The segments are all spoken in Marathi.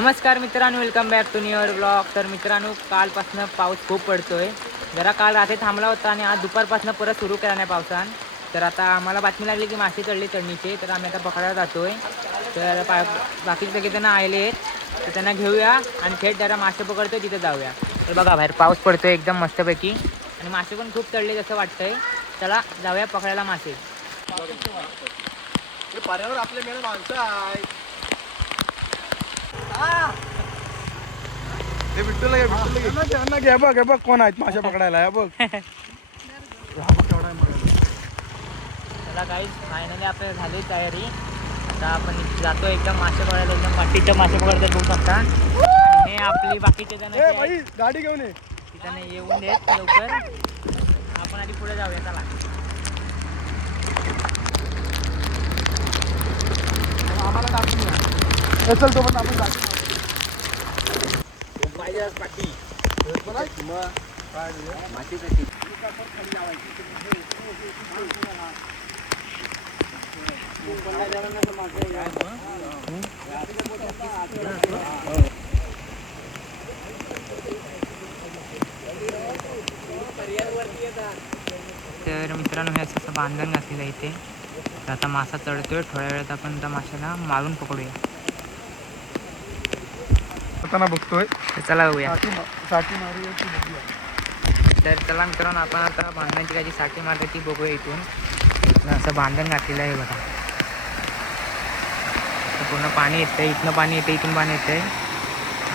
नमस्कार मित्रांनो, welcome back to newer blog. तर मित्रांनो, कालपासून पाऊस खूप पडतोय. जरा काल रात्री थांबला होता आणि आज दुपारपासून परत सुरू केला नाही पावसान. तर आता आम्हाला बातमी लागली की मासे चढले चढणीचे, तर आम्ही आता पकडायला जातोय. तर बाकीचे सगळेजण आले आहेत, तर त्यांना घेऊया आणि थेट जरा मासे पकडतोय तिथे जाऊया. तर बघा बाहेर पाऊस पडतोय एकदम मस्तपैकी आणि मासे पण खूप चढले जसं वाटतंय. चला जाऊया पकडायला मासे. पाण्यावर आपले मेन माणसं आहेत. ते बिट्टूला घे बघ कोण आहेत मासे पकडायला बघ. चला गाईस, फायनली आपल्याला झाली तयारी. आता आपण जातो एकदम मासे पकडायला, एकदम पाठीचे मासे पकडतात बघू शकता. हे आपली बाकीचे जण गाडी घेऊन ये. तिथं येऊन देत लवकर, आपण आधी पुढे जाऊया. चला आम्हाला टाकून चल तो पण आपण पाहिजे पाठी तर मित्रांनो, हे असं बांधण घातलेलं इथे. तर आता मासा चढतोय, थोड्या वेळात आपण त्या माशाला मारून पकडूया. आता बघतोय, चला बघूया. साठी मारूया की बघूया. तर चला मित्रांनो, आपण आता बांधण्याची काही साठी मारली ती बघूया. इथून असं बांधण घातलेलं आहे बघा. पूर्ण पाणी येतंय, इथनं पाणी येतं, इथून पाणी येतंय.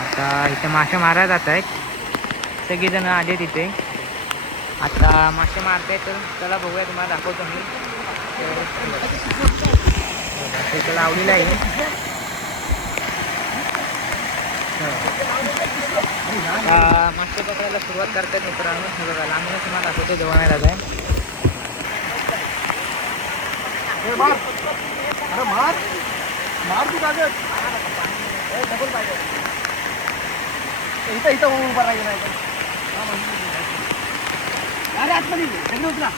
आता इथे मासे मारायला जात आहेत सगळेजण आले तिथे. आता मासे मारते, तर चला बघूया, तुम्हाला दाखवतो मी. तर लावलेलं आहे. मासे पकडायला सुरुवात करतात मित्रांनो. हे बघा, लांबूनच तुम्हाला दाखवतो, जवळ नाही जात आहे. मार तू कागद डबल पाहिजे. इथं उभा राहिलं नाही. अरे आतमध्ये दगड उतरा.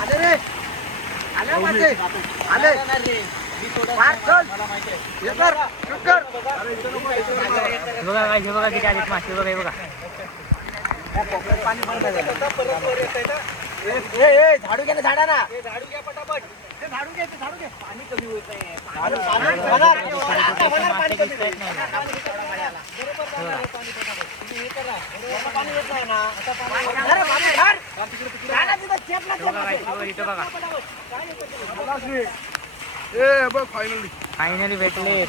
आले रे, आले मासे आले. बघा काय, हे बघा किती आलेत मासे. बघा हे बघा, पाणी झाडू घ्या ना, झाडा ना, झाडू घ्या पटापट. झाडू घे, झाडू घे. पाणी कमी होत नाही. फायनली भेटले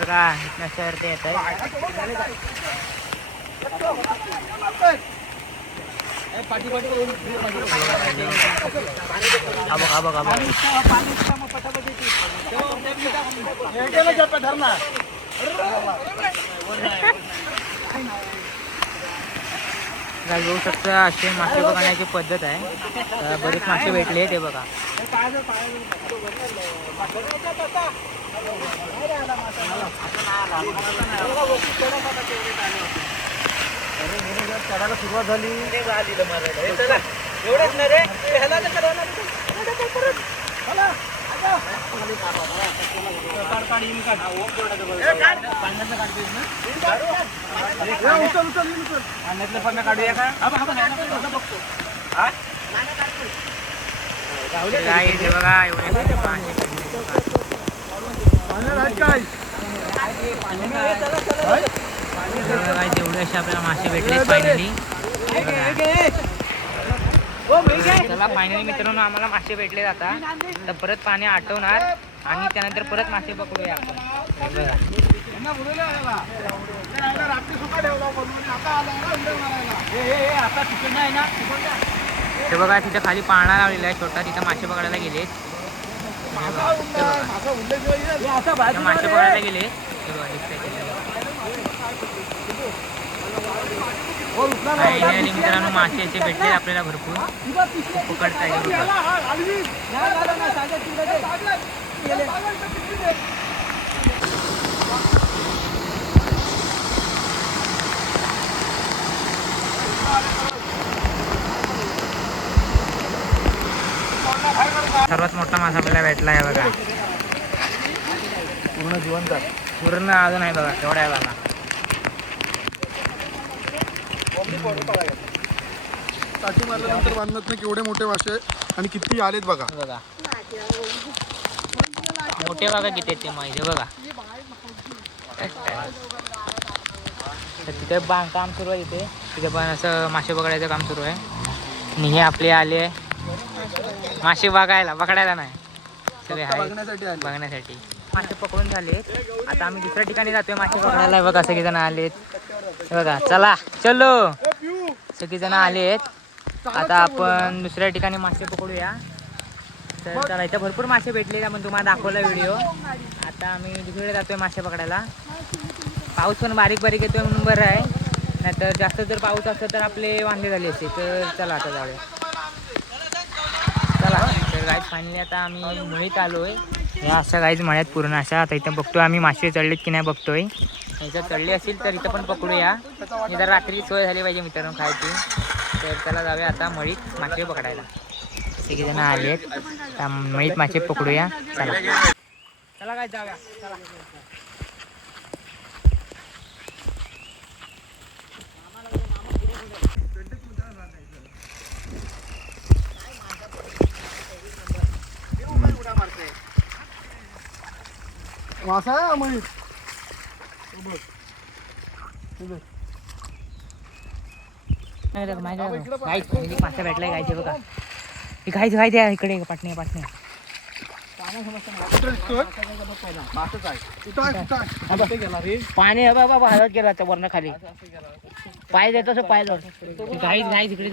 बघा. नशावरती येत आहे. बघू शकता, असे मासे पकडण्याची पद्धत आहे. बरेच मासे भेटले ते बघा. चढायला सुरुवात झाली. एवढंच नाही रे, काढूया का? बघा एवढे जेवढे असे आपल्याला मासे भेटले फायनली. चला फायनली मित्रांनो, आम्हाला मासे भेटले जातात. तर परत पाणी आटवणार आणि त्यानंतर परत मासे पकडूया आपण. ते बघा, तिथे खाली पाळणा लावलेला आहे छोटा, तिथं मासे पकडायला गेले. मासे पकडायला गेले. फायनली मित्रांनो, मासे असे भेटले आपल्याला भरपूर. पकडता येईल. सर्वात मोठा मासा आपल्याला भेटला आहे बघा. पूर्ण जिवंत आहे. पूर्ण अजून आहे बघा, केवढा आहे बघा. काठी मारल्यानंतर बांधत नाही केवढे मोठे मासे आणि किती आलेत बघा. बघा मोठे बघा किती आहेत ते माहिती बघा. तर तिथे काम सुरू आहे, तिथे पण असं मासे पकडायचं काम सुरू आहे. आणि हे आपले आले मासे पकडायला नाही, सगळे आहे बघण्यासाठी. मासे पकडून झाले, आता आम्ही दुसऱ्या ठिकाणी जातोय मासे पकडायला. बघा सगळेजण आलेत बघा. चला चलो, सगळेजण आलेत. आता आपण दुसऱ्या ठिकाणी मासे पकडूया. तर चला, इथं भरपूर मासे भेटले, आपण तुम्हाला दाखवला व्हिडिओ. आता आम्ही दुसरीकडे जातोय मासे पकडायला. पाऊस पण बारीक बारीक येतोय म्हणून बरं आहे, नाहीतर जास्त जर पाऊस असतं तर आपले वांदे झाले असते. तर चला आता जाऊया. चला तर गाईज फायनली आता आम्ही मुळीत आलोय. या अशा गाईज मळ्यात पूर्ण अशा. आता इथं बघतोय आम्ही मासे चढलेत की नाही बघतोय. जर चढले असतील तर इथं पण पकडूया. जर रात्री सोय झाली पाहिजे मित्रांनो खायची. तर त्याला जाऊया आता मळीत मासे पकडायला. सगळेजण आलेत, त्या मळीत मासे पकडूया. चला चला काय जाऊया. चला मासा आहे मळीत. मासा भेटलाय गायचे बघा. गायचं काय द्या इकडे पाटणे पाटणे. पाणी बाबा हलत गेला वरण खाली. पाय देतो पाय गाईच गाईच इकडे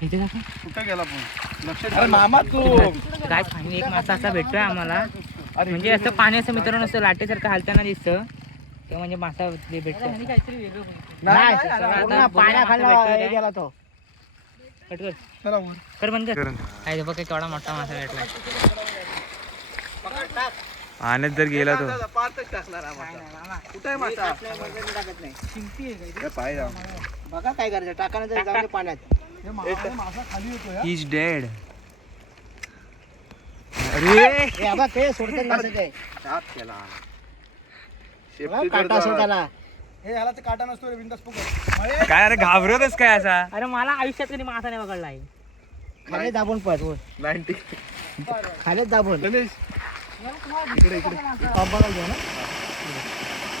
कुठे गेला पण अरे मामा तू काय पाणी. एक मासा असा भेटतोय आम्हाला, म्हणजे असं पाणी असं मित्रांनो असं लाटेसारखं हालताना दिसतं ते, म्हणजे मासा भेटतो. पाण्याखाली गेला तो. कर बंद काय बघ केवढा मोठा मासा भेटला. पाण्यात जर गेला तो कुठे मासा बघा काय करायचं, टाकायला जाऊन दे पाण्यात. मासा खाली येतो. He is dead. अरे ते सोडतात मासे ते. काटा असेल त्याला. हे ह्याला तर काटा नसतो रे, बिंदास पकड. काय अरे घाबरतच काय असा. अरे मला आयुष्यात कधी मासा नाही पकडला आहे. खाली दाबून पळ. 90 खाली दाबून गणेश इकडे इकडे साप बघायला जाऊ ना.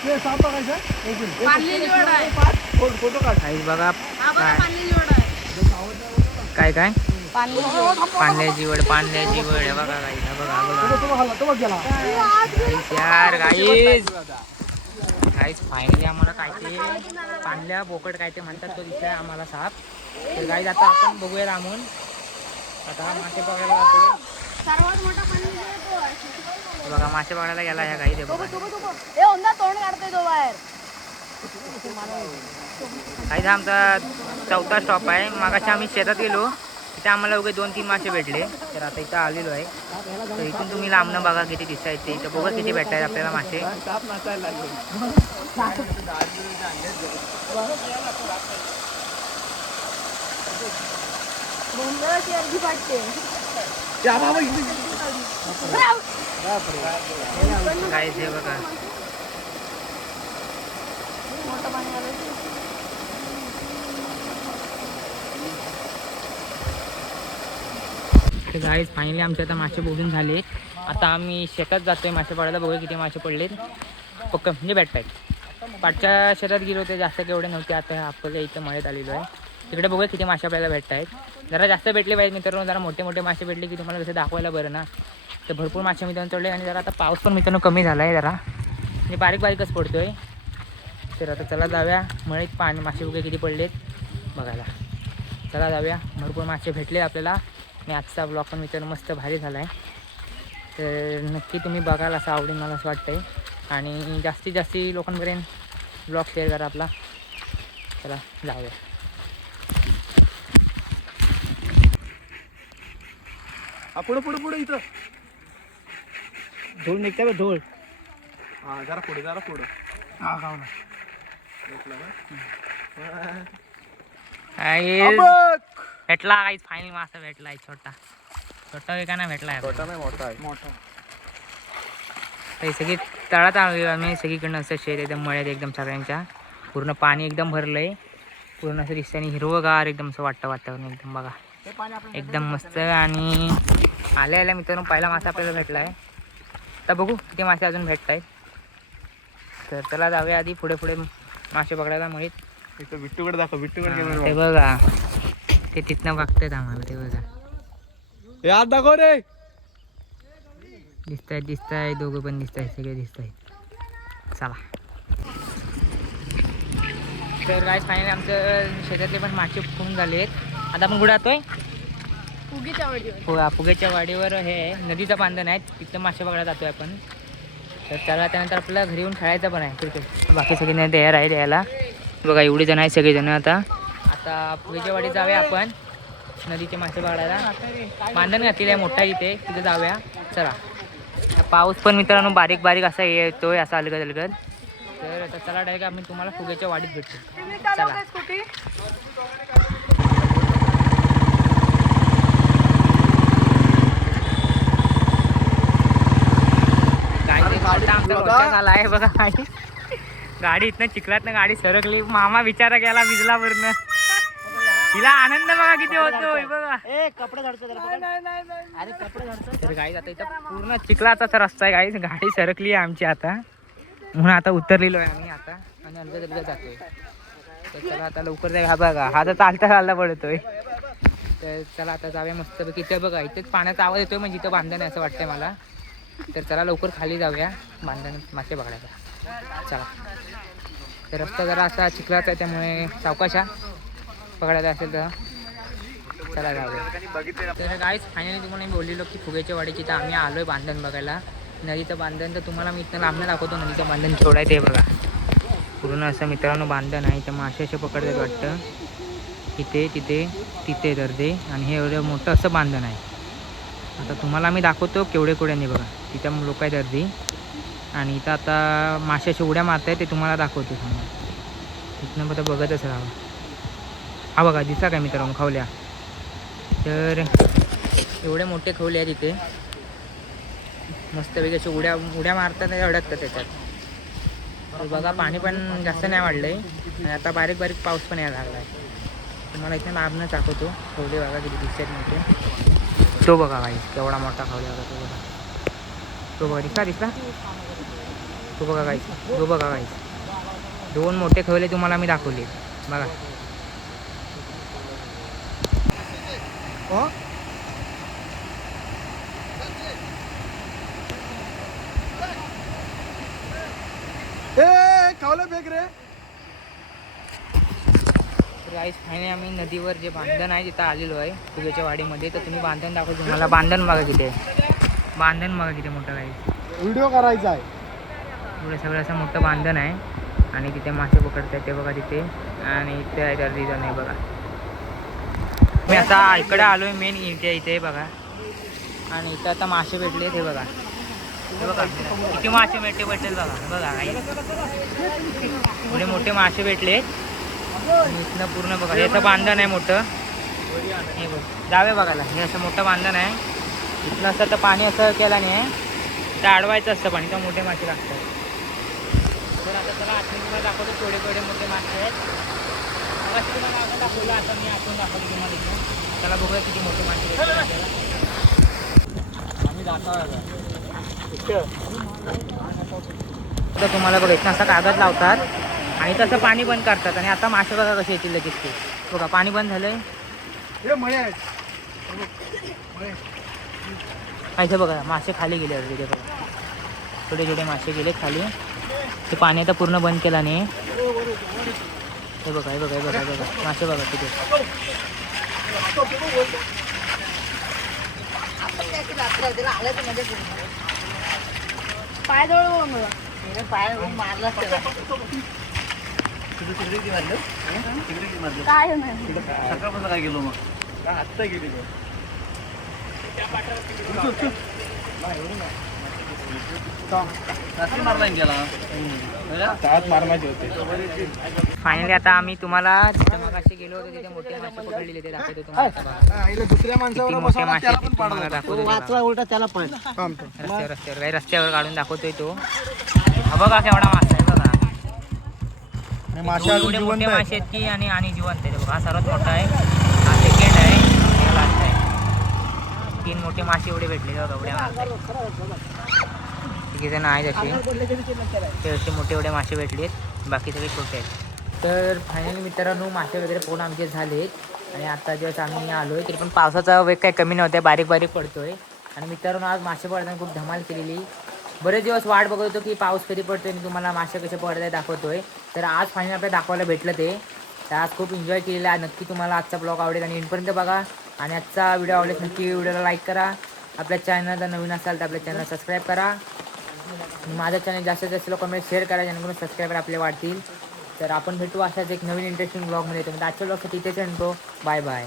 ते साप बघायचं. फोटो काढ. काही बघा काय काय पांढऱ्याची वड पांढऱ्याची वड हे बघा गाईस. बघा बघा तो बघ गेला. गाईस यार गाईस. गाईस फायनली आम्हाला काय ते पांढऱ्या बोकड काय ते म्हणतात तो दिसतोय आम्हाला साप. तर गाईस आता आपण बघूया लांबून. आता मासे पकडायला जातो. बघा मासे पकडायला गेला ह्या गाई. काही आमचा चौथा स्टॉप आहे. मागाशी आम्ही शेतात गेलो, तिथे आम्हाला उगे 2-3 मासे भेटले. तर आता इथं आलेलो आहे. तर इथून तुम्ही लांबनं बघा किती दिसत आहेत ते. इथं बघा किती भेटत आहेत आपल्याला मासे. काय हे बघा गाईज फायनली आमचे आता मासे बोलून झाले. आता आम्ही शेतात जातोय मासे पडायला. बघूया किती मासे पडलेत. पक्क म्हणजे भेटत आहेत. पाठच्या शेतात गेलो होते, जास्त केवढे नव्हते. आता आपल्या इथं मळ्यात आलेलो आहे. तिकडे बघूया किती मासे आपल्याला भेटत आहेत. जरा जास्त भेटले पाहिजे मित्रांनो. जरा मोठे मोठे मासे भेटले की तुम्हाला कसं दाखवायला बरं ना. तर भरपूर मासे मित्रांनो चढले. आणि जरा आता पाऊस पण मित्रांनो कमी झाला आहे, जरा म्हणजे बारीक बारीकच पडतोय. तर आता चला जाऊया मळीत. पाणी मासे वगैरे किती पडलेत बघायला. चला जाऊया. भरपूर मासे भेटले आपल्याला. आणि आजचा ब्लॉग पण मित्रांनो मस्त भारी झाला आहे. तर नक्की तुम्ही बघाल असं आवडेल मला असं वाटतं आहे. आणि जास्तीत जास्त लोकांपर्यंत ब्लॉग शेअर करा आपला. चला जाऊया. पुढे पुढे पुढे इथं धूळ निघते धूळ. हा जरा पुढे जरा पुढे. भेटला काहीच फायनल मासा भेटला छोटा. छोटा वेगा नाही भेटला छोटा नाही मोठा आहे. मोठा हे सगळी तळात आलो आम्ही सगळीकडनं असं शेत एकदम मळ्यात एकदम सगळ्यांच्या पूर्ण पाणी एकदम भरलंय पूर्ण असं दिसतं आणि हिरवंगार एकदम असं वाटतं वातावरण एकदम बघा एकदम मस्त. आणि आल्या मित्रांनो पहिला मासा आपल्याला भेटला आहे. आता बघू किती मासे अजून भेटत आहेत. तर चला जाऊया आधी पुढे पुढे मासे पकडायला मुळीत. इथं बिट्टूकडे दाखव बिट्टूकडे ते कॅमेरा बघा ते तिथनं बघतायत आम्हाला ते बघा हे हात दाखव रे. दिसत आहे दोघं पण दिसत आहेत सगळे दिसत आहेत. चला तर काय फायनली आमचं शेतातले पण मासे फुगून झाले आहेत. आता आपण कुठे जातोय हो फुगेच्या वाडीवर हे आहे नदीचं बांधण आहे तिथं मासे पकडायला जातोय आपण. तर त्याला त्यानंतर आपल्याला घरी येऊन खेळायचं पण आहे क्रिकेट. बाकी सगळे तयार आहे यायला बघा एवढे जण आहेत सगळेजण. आता फुगेच्या वाडीत जाऊया आपण नदीचे मासे पकडायला. बांधण घातलेलं आहे मोठा इथे तिथे जाऊया. चला पाऊस पण मित्रांनो बारीक बारीक असा येतोय असा अलगद अलगद. तर आता चला डायरेक्ट आम्ही तुम्हाला फुगेच्या वाडीत भेटतो. चला आमचा रोजचा झाला आहे बघा. गाडी इथनं चिखलातनं गाडी सरकली मामा विचारा गेला भिजला वरनं. तिला आनंद बघा किती होतोय बघा. कपडे धरतो अरे कपडे धरतो. तर गाईज आता इथं पूर्ण चिखलाचाच रस्ता आहे गाईज. गाडी सरकली आहे आमची आता म्हणून आता उतरलेलो आहे आम्ही आता आणि अलगद अलगद जातोय. तर चला आता लवकर जाऊया. हा बघा हा तर चालता पडतोय. तर चला आता जाऊया मस्तपैकी. इथं बघा इथेच पाण्याचा आवाज येतोय म्हणजे इथं बांधण आहे असं वाटतंय मला. तर चला लवकर खाली जाऊया बांधण मासे पकडायला. चला तर रस्ता जरा असा चिखलाचा आहे त्यामुळे सावकाशा पकडायला असेल तर चला जाऊया. तर गाईज फायनली तुम्हाला मी बोललेलो की फुगेच्या वाडीची तर आम्ही आलो आहे बांधण बघायला नदीचं बांधण. तर तुम्हाला मी इथं लांबनं दाखवतो नदीचं बांधण केवढं आहे ते बघा. पूर्ण असं मित्रांनो बांधण आहे तर मासे असे पकडतात वाटतं. इथे तिथे तिथे तर ते आणि हे एवढं मोठं असं बांधण आहे. आता तुम्हाला मी दाखवतो केवढे केवढ्याने बघा तिथं लोक आहेत अर्धी आणि इथं आता माशाची उड्या मारत आहे ते तुम्हाला दाखवतो समजा. इथनं बघा बघतच राहा. हा बघा दिसा काय मित्रांनो खवल्या. तर एवढे मोठे खवले आहेत इथे मस्तपैकी असे उड्या मारतात आणि अडकतात त्याच्यात. तर बघा पाणी पण जास्त नाही वाढलं आहे आणि आता बारीक बारीक पाऊस पण यायला लागला आहे. तुम्हाला इथं लांबनं दाखवतो खवले बघा किती दिसतात मोठे. तो बघा भाई केवढा मोठा खावला होता तो बघा. तो बघा दिसला तो बघा गाईस. तो बघा गाईस दोन मोठे खवले तुम्हाला मी दाखवले बघा. खावलं फेक रे. गाईस फायनली आम्ही नदीवर जे बांधण आहे तिथं आलेलो आहे फुगेच्या वाडीमध्ये. तर तुम्ही बांधण दाखवतो तुम्हाला. बांधण बघा किती आहे. बांधण बघा किती मोठं गाईस. व्हिडिओ करायचा आहे. एवढं सगळं असं मोठं बांधण आहे आणि तिथे मासे पकडतात ते बघा तिथे. आणि इथे आहे तर तिथं नाही बघा. मी आता इकडे आलो आहे मेन इथे बघा. आणि इथं आता मासे भेटले हे बघा. हे बघा किती मासे भेटले बघा बघा एवढे मोठे मासे भेटले. इथनं पूर्ण बघा हे असं बांधण आहे मोठं. हे बघ जावे बघायला हे असं मोठं बांधण आहे. इथनं असं तर पाणी असं केलं नाही आहे तर अडवायचं असतं पाणी तर मोठे मासे लागतात. तर आता चला आठवण तुम्हाला दाखवतो थोडे थोडे मोठे मासे आहेत. मग तुम्हाला आपण दाखवलं आता मी आठवून दाखवतो तुम्हाला इथून. त्याला बघूया किती मोठे मासे भेटतात आपल्याला. आम्ही दाखवा आता तुम्हाला बघा इथनं असा कागद लावतात आणि तसं पाणी बंद करतात आणि आता मासे बघा कसे येतील लगेच ते बघा पाणी बंद झालंय. हे मळे आहेत. इथे बघा मासे खाली गेले अर्धे. ते बघा छोटे छोटे मासे गेले खाली. ते पाणी आता पूर्ण बंद केला नाही. हे बघा हे बघा हे बघा बघा मासे बघा तिथे. पाय जवळ पाय मारला काय नाही सकाळपासून काय गेलो मग आत्ता गेली फायनली आता आम्ही तुम्हाला जिथे मगाशी गेलो होतो तिथे मोठे मासे पकडलेले ते दाखवतो तुम्हाला आता बघा. दुसऱ्या माणसावर किती मोठे मासे आहेत ते तुम्हाला दाखवतो ते बघा. वाचला उलटा त्याला पण रस्त्यावर काही रस्त्यावर काढून दाखवतोय तो. हा बघा केवढा मासा आहे बघा. मासे एवढे मोठे मासे आहेत की आणि जिवंत आहे बघा. हा सर्वात मोठा आहे, हा सेकंड आहे, हा लास्ट आहे. 3 मोठे मासे एवढे भेटले बघा एवढ्या मासे. जण आहेत असे ते असे मोठे एवढे मासे भेटलेत, बाकी सगळे छोटे आहेत. तर फायनली मित्रांनो मासे वगैरे पोहून आमचे झालेत आणि आता दिवस आम्ही आलो आहे तरी पण पावसाचा वेग काही कमी नव्हता, बारीक बारीक पडतोय. आणि मित्रांनो आज मासे पडताना खूप धमाल केलेली. बरेच दिवस वाट बघत होतो की पाऊस कधी पडतोय आणि तुम्हाला मासे कसे पडताय दाखवतोय. तर आज फायनली आपल्याला दाखवायला भेटलं ते. तर आज खूप एन्जॉय केलेला आहे. नक्की तुम्हाला आजचा ब्लॉग आवडेल आणि इथपर्यंत बघा. आणि आजचा व्हिडिओ आवडेल नक्की व्हिडिओला लाईक करा. आपल्या चॅनलला नवीन असाल तर आपल्या चॅनलला सबस्क्राईब करा. माझ्या चॅनल जास्तीत जास्त लोकांमध्ये शेअर करा जेणेकरून सबस्क्राईबर आपले वाढतील. तर आपण भेटू अशाच एक नवीन इंटरेस्टिंग ब्लॉगमध्ये. तर आजच्या ब्लॉगसाठी इथेच आणतो. Bye bye.